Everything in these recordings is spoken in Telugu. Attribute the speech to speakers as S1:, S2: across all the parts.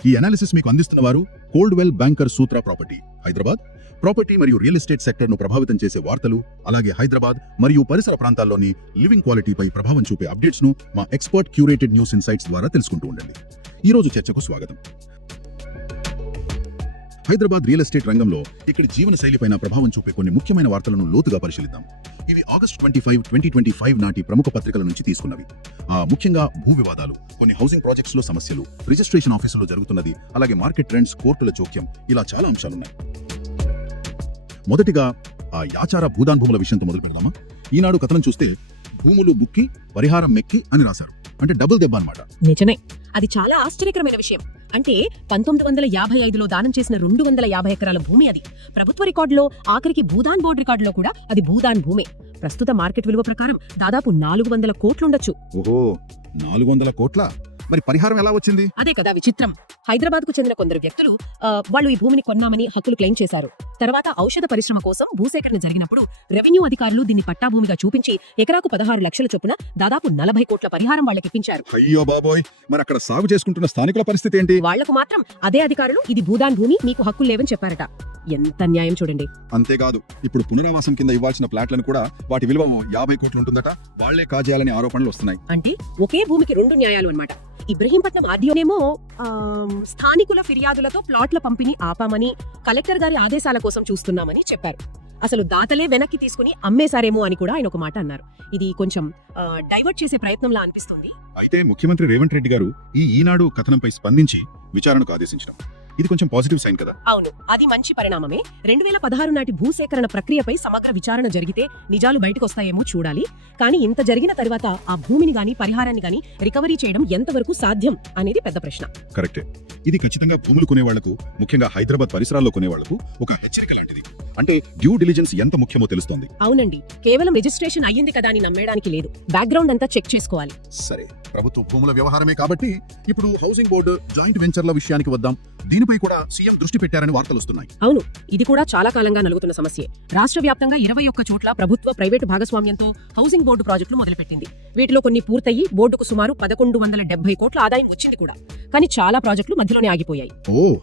S1: ఈ అనాలిసిస్ మీకు అందిస్తున్న వారు Coldwell Banker Sutra property Hyderabad. Property మరియు రియల్ ఎస్టేట్ సెక్టర్ను ప్రభావితం చేసే వార్తలు అలాగే హైదరాబాద్ మరియు పరిసర ప్రాంతాల్లోని లివింగ్ క్వాలిటీపై ప్రభావం చూపే అప్డేట్స్ను మా ఎక్స్పర్ట్ క్యూరేటెడ్ న్యూస్ ఇన్సైట్స్ ద్వారా తెలుసుకుంటూ ఉండండి. ఈ రోజు చర్చకు స్వాగతం. హైదరాబాద్ రియల్ ఎస్టేట్ రంగంలో ఇక్కడి జీవన శైలిపైన ప్రభావం చూపే కొన్ని ముఖ్యమైన వార్తలను లోతుగా పరిశీలిద్దాం. ఇవి August twenty five twenty twenty five నాటి ప్రముఖ పత్రికల నుంచి తీసుకున్నవి. ఆ ముఖ్యంగా భూ వివాదాలు కొన్ని హౌసింగ్ ప్రాజెక్ట్స్లో సమస్యలు రిజిస్ట్రేషన్ ఆఫీసులో జరుగుతున్నది అలాగే మార్కెట్ ట్రెండ్స్ కోర్టుల జోక్యం ఇలా చాలా అంశాలున్నాయి. మొదటిగా ఆ యాచార భూదాన్ భూముల విషయంతో మొదలు పెడదామా? ఈనాడు కథనం చూస్తే భూములు బుక్కి పరిహారం మెక్కి అని రాశారు. అంటే డబుల్ దెబ్బ అన్నమాట.
S2: నిజమే. అది చాలా ఆశ్చర్యకరమైన విషయం. అంటే పంతొమ్మిది వందల యాభై ఐదులో దానం చేసిన రెండు వందల యాభై ఎకరాల భూమి అది. ప్రభుత్వ రికార్డులో ఆఖరికి భూదాన్ బోర్డు రికార్డులో కూడా అది భూదాన్ భూమే. ప్రస్తుత మార్కెట్ విలువ ప్రకారం దాదాపు నాలుగు వందల కోట్లుండొచ్చు.
S1: ఓహో నాలుగు వందల కోట్ల? మరి పరిహారం ఎలా వచ్చింది?
S2: అదే కదా విచిత్రం. హైదరాబాద్కు చెందిన కొందరు వ్యక్తులు వాళ్ళు ఈ భూమిని కొన్నామని హక్కులు క్లెయిమ్ చేశారు. తర్వాత ఔషధ పరిశ్రమ కోసం భూసేకరణ జరిగినప్పుడు రెవెన్యూ అధికారులు దీన్ని పట్టాభూమిగా చూపించి ఎకరాకు పదహారు లక్షల చొప్పున దాదాపు నలభై కోట్ల పరిహారం వాళ్ళకి ఇప్పించారు.
S1: అయ్యో బాబోయ్! మరి అక్కడ సాగు చేసుకుంటున్న స్థానికుల పరిస్థితి ఏంటి?
S2: వాళ్ళకు మాత్రం అదే అధికారులు ఇది భూదాన్ భూమి మీకు హక్కులు లేవని చెప్పారట. ఎంత న్యాయం చూడండి.
S1: అంతేకాదు ఇప్పుడు పునరావాసం కింద ఇవ్వాల్సిన ప్లాట్లను కూడా వాటి విలువ యాభై కోట్లు ఉంటుందట. వాళ్ళే కాజేయాలని ఆరోపణలు వస్తున్నాయి.
S2: అంటే ఒకే భూమికి రెండు న్యాయాలు అన్నమాట. ఇబ్రహీంపట్నం ఆర్డీఓనేమో స్థానికుల ఫిర్యాదులతో ప్లాట్ల పంపిణీ ఆపామని కలెక్టర్ గారి ఆదేశాల కోసం చూస్తున్నామని చెప్పారు. అసలు దాతలే వెనక్కి తీసుకుని అమ్మేశారేమో అని కూడా ఆయన ఒక మాట అన్నారు. ఇది కొంచెం డైవర్ట్ చేసే ప్రయత్నంలా అనిపిస్తుంది.
S1: అయితే ముఖ్యమంత్రి రేవంత్ రెడ్డి గారు ఈ ఈనాడు కథనంపై స్పందించి విచారణకు ఆదేశించడం. ఇది కొంచెం పాజిటివ్ సైన్ కదా.
S2: అవును అది మంచి పరిణామమే. రెండు వేల పదహారు నాటి భూసేకరణ ప్రక్రియపై సమగ్ర విచారణ జరిగితే నిజాలు బయటకు వస్తాయేమో చూడాలి. కానీ ఇంత జరిగిన తర్వాత ఆ భూమిని గాని పరిహారాన్ని గాని రికవరీ చేయడం ఎంతవరకు సాధ్యం అనేది పెద్ద ప్రశ్న.
S1: కరెక్టే. ఇది ఖచ్చితంగా భూములు కొనేవాళ్ళకు ముఖ్యంగా హైదరాబాద్ పరిసరాల్లో కొనేవాళ్ళకు ఒక హెచ్చరిక లాంటిది. అంటే డ్యూ డిలిజెన్స్ ఎంత ముఖ్యమో తెలుస్తోంది.
S2: అవునండి. కేవలం రిజిస్ట్రేషన్ అయ్యింది కదా అని నమ్మేయడానికి లేదు. బ్యాక్గ్రౌండ్ అంతా చెక్ చేసుకోవాలి.
S1: సరే. ప్రభుత్వ భూముల వ్యవహారమే కాబట్టి ఇప్పుడు హౌసింగ్ బోర్డు జాయింట్ వెంచర్ల విషయానికి వద్దాం. దీనిపై కూడా సీఎం దృష్టి పెట్టారని వార్తలు వస్తున్నాయి.
S2: అవును. ఇది కూడా చాలా కాలంగా నలుగుతున్న సమస్యే. రాష్ట్ర వ్యాప్తంగా ఇరవై ఒక్క చోట్ల ప్రభుత్వ ప్రైవేటు భాగస్వామ్యంతో హౌసింగ్ బోర్డు ప్రాజెక్టులు మొదలుపెట్టింది. వీటిలో కొన్ని పూర్తయి బోర్డుకు సుమారు పదకొండు వందల డెబ్బై కోట్ల ఆదాయం వచ్చింది కూడా. కానీ చాలా ప్రాజెక్టులు మధ్యలోనే ఆగిపోయాయి.
S1: ఓ!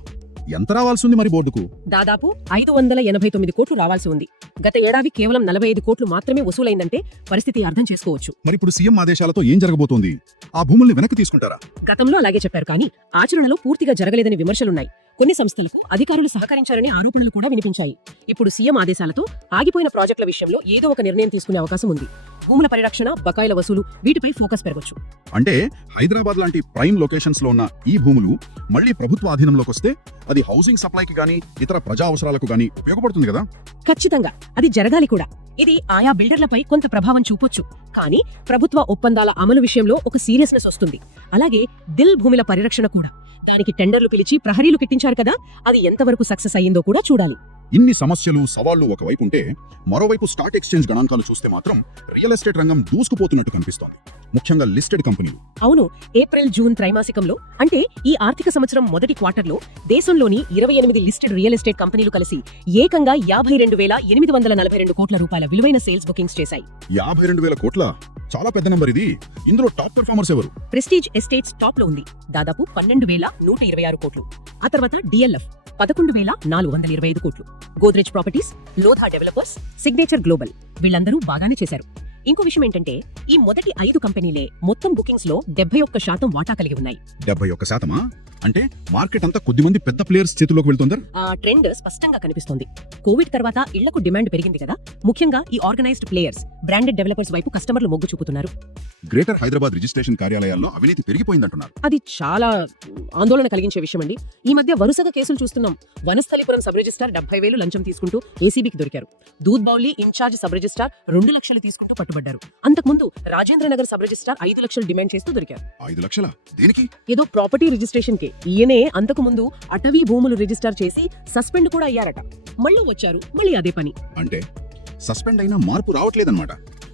S1: ఎంత రావాల్సింది మరి బోర్డుకు?
S2: దాదాపు ఐదు వందల ఎనభై తొమ్మిది కోట్లు రావాల్సి ఉంది. గత ఏడాది కేవలం నలభై ఐదు కోట్లు మాత్రమే వసూలైందంటే పరిస్థితి అర్థం చేసుకోవచ్చు.
S1: మరి ఇప్పుడు సీఎం ఆదేశాలతో ఏం జరగబోతోంది? ఆ భూముల్ని వెనక్కి తీసుకుంటారా?
S2: గతంలో అలాగే చెప్పారు కానీ ఆచరణలో పూర్తిగా జరగలేదని విమర్శలున్నాయి. కొన్ని సంస్థలకు అధికారులు సహకరించారనే ఆరోపణలు కూడా వినిపించాయి. ఇప్పుడు సీఎం ఆదేశాలతో ఆగిపోయిన ప్రాజెక్టుల విషయంలో ఏదో ఒక నిర్ణయం తీసుకునే అవకాశం ఉంది. భూముల పరిరక్షణ బకాయిల వసూలు వీటిపై ఫోకస్ పెరగొచ్చు.
S1: అంటే హైదరాబాద్ లాంటి ప్రైమ్ లొకేషన్స్లో ఉన్న ఈ భూములు మళ్ళీ ప్రభుత్వ ఆధీనంలోకి వస్తే అది హౌసింగ్ సప్లైకి గానీ ఇతర ప్రజా అవసరాలకు గానీ ఉపయోగపడుతుంది కదా?
S2: ఖచ్చితంగా. అది జరగాలి కూడా. ఇది ఆయా బిల్డర్లపై కొంత ప్రభావం చూపొచ్చు. కానీ ప్రభుత్వ ఒప్పందాల అమలు విషయంలో ఒక సీరియస్నెస్ వస్తుంది. అలాగే దిల్ భూముల పరిరక్షణ కూడా. దానికి టెండర్లు పిలిచి ప్రహరీలు కిట్టించారు కదా అది ఎంతవరకు సక్సెస్ అయ్యిందో కూడా చూడాలి.
S1: ఇన్ని సమస్యలు సవాళ్ళు ఒకవైపు ఉంటే మరోవైపు స్టాక్ ఎక్స్చేంజ్ గణాంకాలు చూస్తే మాత్రం రియల్ ఎస్టేట్ రంగం దూసుకుపోతున్నట్టు కనిపిస్తోంది. ముఖ్యంగా లిస్టెడ్ కంపెనీలు.
S2: అవును ఏప్రిల్ జూన్ త్రైమాసికంలో అంటే ఈ ఆర్థిక సంవత్సరం మొదటి క్వార్టర్లో దేశంలోని ఇరవై ఎనిమిది లిస్టెడ్ రియల్ ఎస్టేట్ కంపెనీలు కలిసి ఏకంగా యాభై రెండు వేల ఎనిమిది వందల నలభై రెండు కోట్ల రూపాయల విలువైన సేల్స్ బుకింగ్స్ చేశాయి.
S1: యాభై రెండు వేల కోట్ల? చాలా పెద్ద నెంబర్ ఇది. ఇందులో టాప్ పెర్ఫార్మర్స్ ఎవరు?
S2: ప్రెస్టీజ్ ఎస్టేట్స్ టాప్లో ఉంది. దాదాపు పన్నెండు వేల నూట ఇరవై ఆరు కోట్లు. ఆ తర్వాత డిఎల్ఎఫ్ పదకొండు వేల నాలుగు వందల ఇరవై ఐదు కోట్లు. Godrej Properties Lodha Developers Signature Global. వీళ్ళందరూ బాగానే చేశారు. ఇంకో విషయం ఏంటంటే ఈ మొదటి ఐదు కంపెనీలే మొత్తం బుకింగ్స్లో డెబ్బై ఒక్క శాతం వాటా కలిగి ఉన్నాయి.
S1: డెబ్బై ఒక్క శాతమా? అంటే మార్కెట్ అంతా కొద్దిమంది పెద్ద ప్లేయర్స్ చేతిలోకి వెళ్తుందా?
S2: ఆ ట్రెండ్ స్పష్టంగా కనిపిస్తోంది. కోవిడ్ తర్వాత ఇళ్ళకు డిమాండ్ పెరిగింది కదా? ముఖ్యంగా ఈ ఆర్గనైజ్డ్ ప్లేయర్స్ బ్రాండెడ్ డెవలపర్స్ వైపు కస్టమర్లు మొగ్గు చూపుతున్నారు.
S1: గ్రేటర్ హైదరాబాద్ రిజిస్ట్రేషన్ కార్యాలయాల్లో అవినీతి పెరిగిపోయిందంటున్నారు.
S2: అది చాలా ఆందోళన కలిగించే విషయం అండి. ఈ మధ్య వరుసగా కేసులు చూస్తున్నాం. వనస్థలిపురం సబ్ రిజిస్టార్ డెబ్బై వేలు లంచం తీసుకుంటూ ఏసీబీకి దొరికారు. Doodh Bowli incharge sub registrar రెండు లక్షలు తీసుకుంటూ పట్టుబడ్డారు అంతకుముందు రాజేంద్ర నగర్ సబ్ రిజిస్టార్ ఐదు లక్షలు డిమాండ్ చేస్తూ దొరికారు.
S1: ఐదు లక్షల? దేనికి?
S2: ఏదో ప్రాపర్టీ రిజిస్ట్రేషన్ కే ఈయనే అంతకు ముందు అటవీ భూములు రిజిస్టర్ చేసి సస్పెండ్ కూడా అయ్యారట. మళ్ళీ వచ్చారు మళ్ళీ అదే పని.
S1: అంటే సస్పెండ్ అయినా మార్పు రావట్లేదన్నమాట.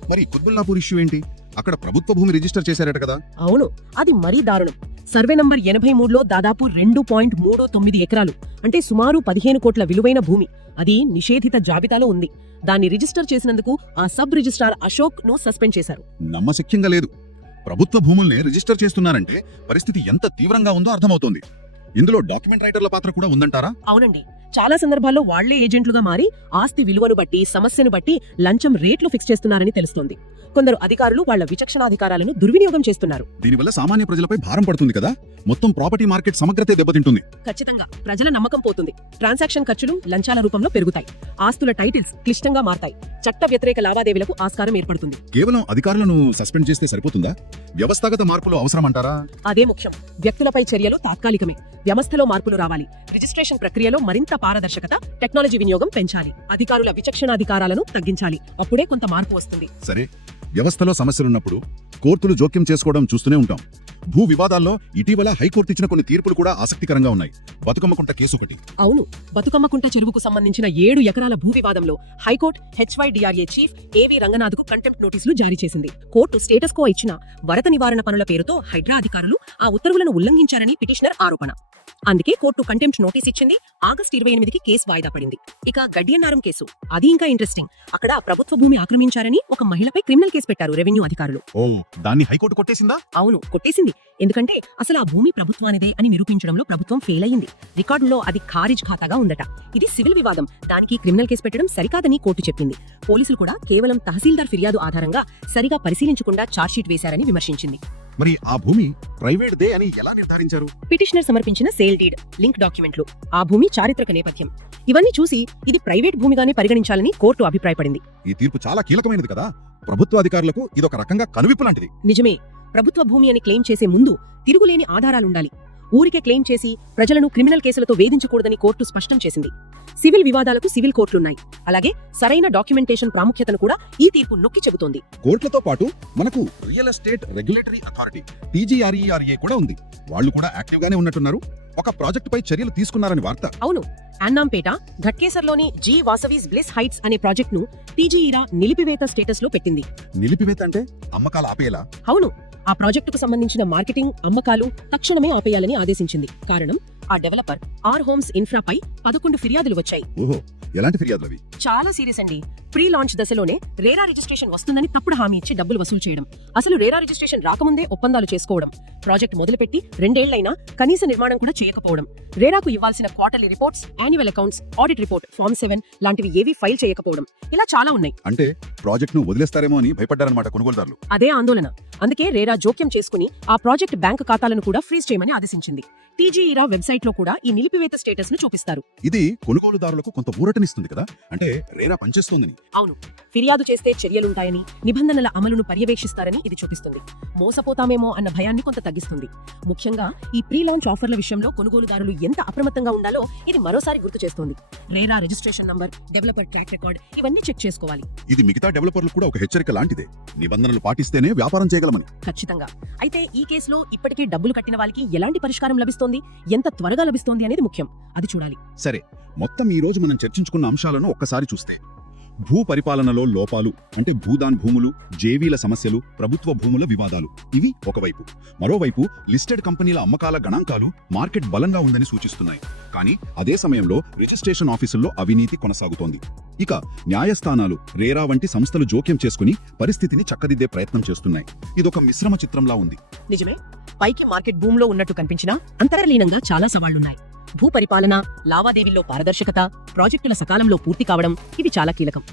S1: మరి కుత్బుల్లాపూర్ ఇష్యూ ఏంటి? అక్కడ ప్రభుత్వ భూమి రిజిస్టర్ చేశారట కదా?
S2: అవును అది మరీ దారుణం. సర్వే నంబర్ ఎనభై మూడులో దాదాపు రెండు పాయింట్ మూడు తొమ్మిది ఎకరాలు అంటే సుమారు పదిహేను కోట్ల విలువైన భూమి. అది నిషేధిత జాబితాలో ఉంది. దాన్ని రిజిస్టర్ చేసినందుకు ఆ సబ్ రిజిస్ట్రార్ అశోక్ను సస్పెండ్ చేశారు.
S1: నమ్మశక్యంగా లేదు. ప్రభుత్వ భూముల్ని రిజిస్టర్ చేస్తున్నారంటే పరిస్థితి ఎంత తీవ్రంగా ఉందో అర్థమవుతోంది. ఇందులో డాక్యుమెంట్ రైటర్ల పాత్ర కూడా ఉందంటారా?
S2: అవునండి. చాలా సందర్భాల్లో వాళ్ళే ఏజెంట్లుగా మారి ఆస్తి విలువను బట్టి సమస్యను బట్టి లంచం రేట్లు ఫిక్స్ చేస్తున్నారని తెలుస్తోంది. కొందరు అధికారులు వాళ్ళ విచక్షణాధికారాలను దుర్వినియోగం చేస్తున్నారు.
S1: దీనివల్ల సామాన్య ప్రజలపై భారం పడుతుంది కదా? మొత్తం ప్రాపర్టీ మార్కెట్ సమగ్రతే దెబ్బతింటుంది.
S2: ఖచ్చితంగా. ప్రజల నమ్మకం పోతుంది. ట్రాన్సాక్షన్ ఖర్చులు లంచాల రూపంలో పెరుగుతాయి. ఆస్తుల టైటిల్స్ క్లిష్టంగా మారతాయి. చట్ట వ్యతిరేక లావాదేవీలకు ఆస్కారం ఏర్పడుతుంది.
S1: కేవలం అధికారులను సస్పెండ్ చేస్తే సరిపోతుందా? వ్యవస్థాగత మార్పులు అవసరమంటారా?
S2: అదే ముఖ్యం. వ్యక్తులపై చర్యలు తాత్కాలికమే. వ్యవస్థలో మార్పులు రావాలి. రిజిస్ట్రేషన్ ప్రక్రియలో మరింత పారదర్శకత టెక్నాలజీ వినియోగం పెంచాలి. అధికారుల విచక్షణాధికారాలను తగ్గించాలి. అప్పుడే కొంత మార్పు వస్తుంది.
S1: సరే. వ్యవస్థలో సమస్యలున్నప్పుడు కోర్టులు జోక్యం చేసుకోవడం చూస్తూనే ఉంటాం. భూ వివాదాల్లో ఇటీవల హైకోర్టు ఇచ్చిన కొన్ని తీర్పులు కూడా ఆసక్తికరంగా ఉన్నాయి. బతుకమ్మకుంట కేసు ఒకటి
S2: అవును. బతుకమ్మకుంట చెరువుకు సంబంధించిన ఏడు ఎకరాల భూ వివాదంలో హైకోర్టు హెచ్వైడిఆర్ఏ చీఫ్ ఏవి రంగనాథ్కు కంటెంప్ట్ నోటీసులు జారీ చేసింది. కోర్టు స్టేటస్ కో ఇచ్చిన వరద నివారణ పనుల పేరుతో హైడ్రా అధికారులు ఆ ఉత్తర్వులను ఉల్లంఘించారని పిటిషనర్ ఆరోపణ. అందుకే కోర్టు కంటెంప్ట్ నోటీస్ ఇచ్చింది ఆగస్టు ఇరవై ఎనిమిదికి కేసు వాయిదా పడింది. ఇక గడ్డియన్నారం కేసు. అది ఇంకా ఇంట్రెస్టింగ్. అక్కడ ప్రభుత్వ భూమి ఆక్రమించారని ఒక మహిళపై క్రిమినల్ కేసు పెట్టారు రెవెన్యూ అధికారులు.
S1: దాన్ని హైకోర్టు కొట్టేసిందా?
S2: అవును కొట్టేసింది. ఎందుకంటే అసలు ఆ భూమి ప్రభుత్వానిదే అని నిరూపించడంలో ప్రభుత్వం ఫెయిల్ అయింది రికార్డులో అది ఖారిజ్ ఖాతాగా ఉందట. ఇది సివిల్ వివాదం. దానికి క్రిమినల్ కేసు పెట్టడం సరికాదని కోర్టు చెప్పింది. పోలీసులు కూడా కేవలం తహసీల్దార్ ఫిర్యాదు ఆధారంగా సరిగా పరిశీలించకుండా ఛార్జ్షీట్ వేశారని విమర్శించింది.
S1: మరి ఆ భూమి ప్రైవేట్ దే అని ఎలా నిర్ధారించారు?
S2: పిటిషనర్ సమర్పించిన సేల్ డీడ్ లింక్ డాక్యుమెంట్లు. ఆ భూమి చారిత్రక నేపథ్యం. ఇవన్నీ చూసి ఇది ప్రైవేట్ భూమిగానే పరిగణించాలని కోర్టు అభిప్రాయపడింది.
S1: ఈ తీర్పు చాలా కీలకమైనది కదా. ప్రభుత్వ అధికారులకు ఇదొక రకంగా కనువిప్పు లాంటిది.
S2: నిజమే. ప్రభుత్వ భూమి అని క్లెయిమ్ చేసే ముందు తిరుగులేని ఆధారాలుండాలి. ఊరికే క్లెయిమ్ చేసి ప్రజలను క్రిమినల్ కేసులతో వేధించకూడదని కోర్టు స్పష్టం చేసింది. సివిల్ వివాదాలకు సివిల్ కోర్టులున్నాయి. అలాగే సరైన డాక్యుమెంటేషన్ ప్రాముఖ్యతను కూడా ఈ తీర్పు నొక్కి చెబుతోంది.
S1: కోర్టులతో పాటు మనకు real estate regulatory authority TGRERA కూడా ఉంది. వాళ్ళు కూడా యాక్టివ్ గానే ఉన్నట్టున్నారు. ఒక ప్రాజెక్ట్ పై చర్యలు తీసుకున్నారని వార్త.
S2: అవును. అన్నాంపేట ఘట్కేసర్లోని జీ వాసవీస్ బ్లిస్ హైట్స్ అనే ప్రాజెక్టును టీజీఈరా నిలిపివేత స్టేటస్లో పెట్టింది.
S1: నిలిపివేత అంటే అమ్మకాలు ఆపేలా?
S2: అవును. ఆ ప్రాజెక్టుకు సంబంధించిన మార్కెటింగ్ అమ్మకాలు తక్షణమే ఆపేయాలని ఆదేశించింది. కారణం ఆ డెవలపర్ ఆర్ హోమ్స్ ఇన్ఫ్రాపై పదకొండు ఫిర్యాదులు వచ్చాయి.
S1: ఓహో ఎలాంటి ఫిర్యాదులు అవి?
S2: చాలా సీరియస్ అండి. ప్రీ లాంచ్ దశలోనే రేరా రిజిస్ట్రేషన్ వస్తుందని తప్పుడు హామీ ఇచ్చి డబ్బులు వసూలు చేయడం. అసలు రేరా రిజిస్ట్రేషన్ రాకముందే ఒప్పందాలు చేసుకోవడం. ప్రాజెక్ట్ మొదలుపెట్టి రెండేళ్ళైనా కనీస నిర్మాణం కూడా చేయకపోవడం. రేరాకు ఇవ్వాల్సిన quarterly reports annual accounts audit report form seven లాంటివి ఏవీ ఫైల్ చేయకపోవడం. ఇలా చాలా ఉన్నాయి.
S1: అంటే ప్రాజెక్ట్ను వదిలేస్తారేమో అని భయపడ్డారన్నమాట కొనుగోలుదారులు.
S2: అదే ఆందోళన. అందుకే రేరా జోక్యం చేసుకుని ఆ ప్రాజెక్ట్ బ్యాంక్ ఖాతాలను కూడా ఫ్రీజ్ చేయమని ఆదేశించింది. టీజీఈరా వెబ్సైట్లో కూడా ఈ నిలిపివేత స్టేటస్ను చూపిస్తారు.
S1: ఇది కొనుగోలుదారులకు కొంత ఊరటనిస్తుంది కదా? అంటే రేరా పనిచేస్తోందని.
S2: అవును. ఫిర్యాదు చేస్తే చర్యలుంటాయని నిబంధనల అమలును పర్యవేక్షిస్తారని ఇది చూపిస్తుంది. మోసపోతామేమో అన్న భయాన్ని కొంత తగ్గిస్తుంది. ముఖ్యంగా ఈ ప్రీ లాంచ్ ఆఫర్ల విషయంలో కొనుగోలుదారులు ఎంత అప్రమత్తంగా ఉండాలో ఇది మరోసారి గుర్తు చేస్తోంది. RERA registration number developer track record ఇవన్నీ చెక్ చేసుకోవాలి.
S1: ఇది మిగతా డెవలపర్లు కూడా ఒక హెచ్చరిక లాంటిదే. నిబంధనలు పాటిస్తేనే వ్యాపారం చేయగలమని.
S2: ఖచ్చితంగా. అయితే ఈ కేసులో ఇప్పటికే డబ్బులు కట్టిన వాళ్ళకి ఎలాంటి పరిష్కారం లభిస్తోంది? ఎంత త్వరగా లభిస్తోంది అనేది ముఖ్యం. అది చూడాలి.
S1: సరే మొత్తం ఈ రోజు మనం చర్చించుకున్న అంశాలను ఒక్కసారి చూస్తే. భూ పరిపాలనలో లోపాలు అంటే భూదాన్ భూములు జేవీల సమస్యలు ప్రభుత్వ భూముల వివాదాలు. ఇవి ఒకవైపు. మరోవైపు లిస్టెడ్ కంపెనీల అమ్మకాల గణాంకాలు మార్కెట్ బలంగా ఉందని సూచిస్తున్నాయి. కానీ అదే సమయంలో రిజిస్ట్రేషన్ ఆఫీసుల్లో అవినీతి కొనసాగుతోంది. ఇక న్యాయస్థానాలు రేరా వంటి సంస్థలు జోక్యం చేసుకుని పరిస్థితిని చక్కదిద్దే ప్రయత్నం చేస్తున్నాయి. ఇదొక మిశ్రమ చిత్రంలా ఉంది.
S2: నిజమే. పైకి మార్కెట్ భూమిలో ఉన్నట్టు కనిపించినా అంతర్లీనంగా చాలా సవాళ్ళున్నాయి. భూ పరిపాలన లావాదేవీల్లో పారదర్శకత ప్రాజెక్టుల సకాలంలో పూర్తి కావడం ఇవి చాలా కీలకం.